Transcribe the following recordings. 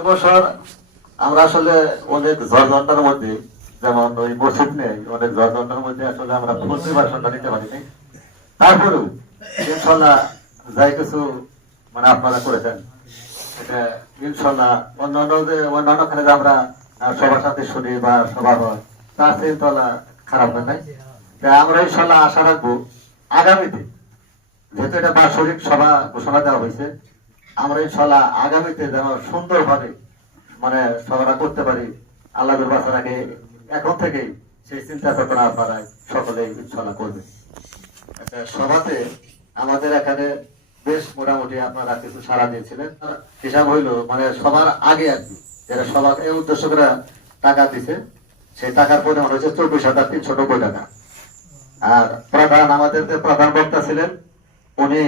এবছর আমরা আসলে অনেক ঝড়ঝন্টার মধ্যে, যেমন ওই মসজিদ নেই, অনেক ঝড়ঝন্টার মধ্যে আসলে আমরা ফুল প্রিপারেশনটা নিতে পারিনি। তারপরেও ইনশাল্লাহ যাই কিছু মানে আপনারা করেছেন ইনশাল্লাহ অন্যান্য যে অন্যান্য খানে যে আমরা সবার সাথে শুনি বা হয়, তার খারাপ নাই। আমরা ইনশাল্লাহ আশা রাখব, আগামীতে যেহেতু এটা বাৎসরিক সভা ঘোষণা দেওয়া হয়েছে আমরা ইনশাল্লাহ আগামীতে যেন সুন্দরভাবে মানে সভাটা করতে পারি। আল্লাহ বাসারাকে এখন থেকেই সেই চিন্তা চেতনা আপনারা সকলে ইনশাল্লাহ করবে আচ্ছা, সভাতে আমাদের এখানে বেশ মোটামুটি আপনারা কিছু সারা দিয়েছিলেন। হিসাব হইল মানে সবার আগে আর কি যারা সভা এই উদ্দেশ্য করে টাকা দিছে সেই টাকার পরিমাণ হচ্ছে চব্বিশ হাজার তিনশো নব্বই টাকা। আর প্রধান আমাদের যে প্রধান বক্তা ছিলেন উনি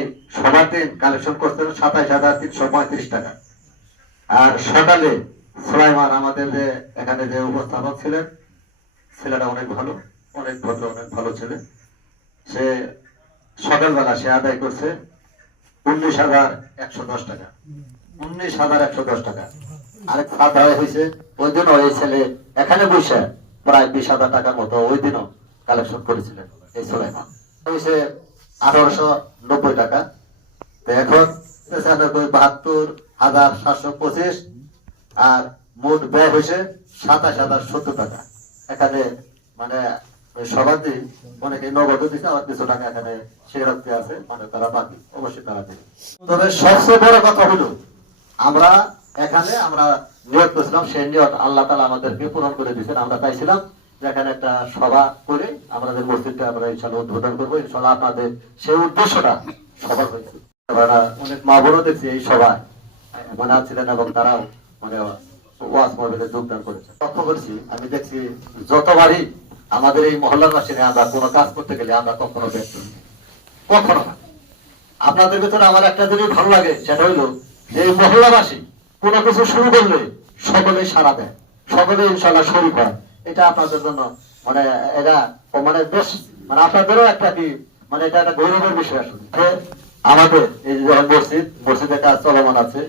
দিন কালেকশন করতেন সাতাইশ হাজার তিনশো পঁয়ত্রিশ টাকা। আর সকালে সুলাইমান আমাদের যে এখানে যে উপস্থাপক ছিলেন, ছেলেটা অনেক ভালো, অনেক ভদ্র, অনেক ভালো ছেলে। সে সকালবেলা সে আদায় করছে উনিশ হাজার একশো দশ টাকা। উনিশ হাজার একশো দশ টাকা। আরেক আদায় হয়েছে, ওই দিনও এই ছেলে এখানে বসে প্রায় বিশ হাজার টাকার মতো ওই দিনও কালেকশন করেছিলেন এই সুলাইমান। আঠারোশো নব্বই টাকা। তো এখন বাহাত্তর, হাজার সাতশো পঁচিশ, আর মোট ব্যয় হয়েছে সাতাশ হাজার সত্তর টাকা। এখানে মানে ওই সবার দিন অনেকে নগদ দিচ্ছে আবার কিছু টাকা এখানে সেরাতে আছে মানে তারা বাকি, অবশ্যই তারা দেবে। তবে সবচেয়ে বড় কথা হলো, আমরা এখানে আমরা নিয়োগ করেছিলাম, সেই নিয়োগ আল্লাহ তালা আমাদেরকে পূরণ করে দিয়েছেন, আমরা চাইছিলাম যে এখানে একটা সভা করে আমাদের মসজিদটা আমরা ইনশাল্লাহ উদ্বোধন করব। ইনশাল্লাহ আপনাদের সেই উদ্দেশ্যটা সফল হয়েছে অনেক মা দেখছি এই সভায়। মনে এবং মানে মহবিলে যোগদান করেছে লক্ষ্য করছি, আমি দেখছি যতবারই আমাদের এই মহল্লার আমরা কোনো কাজ করতে গেলে আমরা কখনো ব্যর্থ কখনো আপনাদের ভিতরে আমার একটা জিনিস ভালো লাগে, সেটা হইল যে এই মহল্লাবাসী কোনো কিছু শুরু করলে সকলেই সারা দেয়। সকলে ইনশাল্লাহ শরীর হয়। এটা আপনাদের জন্য মানে এটা মানে বেশ মানে আপনাদেরও একটা কি মানে এটা একটা গৌরবের বিষয় আসলে। আমাদের, এই যে মসজিদ, মসজিদের কাজ চলমান আছে,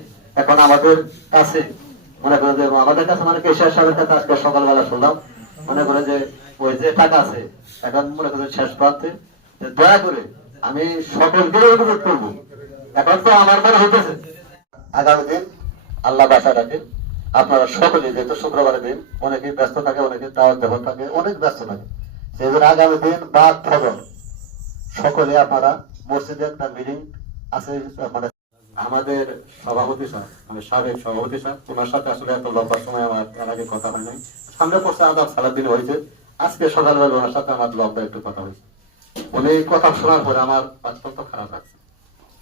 এখন আমাদের কাছে মনে করেন যে আমাদের কাছে মানে কেশিয়ার সাহেবের কাছে আজকে সকালবেলা শুনলাম, মনে করে যে, ওই যে টাকা আছে, এখন মনে করেন শেষ প্রান্তে দয়া করে আমি সকলকে অনুরোধ করব। এখন তো আমার মনে হইতেছে। আগামী দিন আল্লাহ বাসা রাখে আপনারা সকলে যেহেতু শুক্রবারের দিন অনেকে ব্যস্ত থাকে অনেকে দাওয়াত দেবন থাকে, অনেক ব্যস্ত থাকে। সেই জন্য আগামী দিন বা খবর সকলে আপনারা মসজিদে একটা মিটিং আছে মানে আমাদের সভাপতি স্যার মানে সাবেক সভাপতি স্যার, ওনার সাথে আসলে এত লম্বা সময় আমার এর আগে কথা হয় নাই। সামনে পড়ছে আদাব সারাদিন হয়েছে। আজকে সকালবেলা ওনার সাথে আমার লম্বা একটু কথা হয়েছে। উনি কথা শোনার পরে আমার অত্যন্ত খারাপ লাগছে।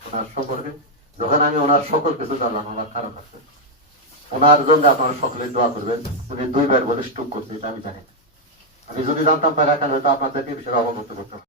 ওনার সম্পর্কে যখন আমি ওনার সকল কিছু জানলাম, আমার খারাপ লাগছে। ওনার জন্য আপনারা সকলে দোয়া করবেন উনি দুইবার বলে স্টুক করছে এটা আমি জানি। আমি যদি জানতাম তাহলে হয়তো আপনাদেরকে বিষয়ে অবগত করতাম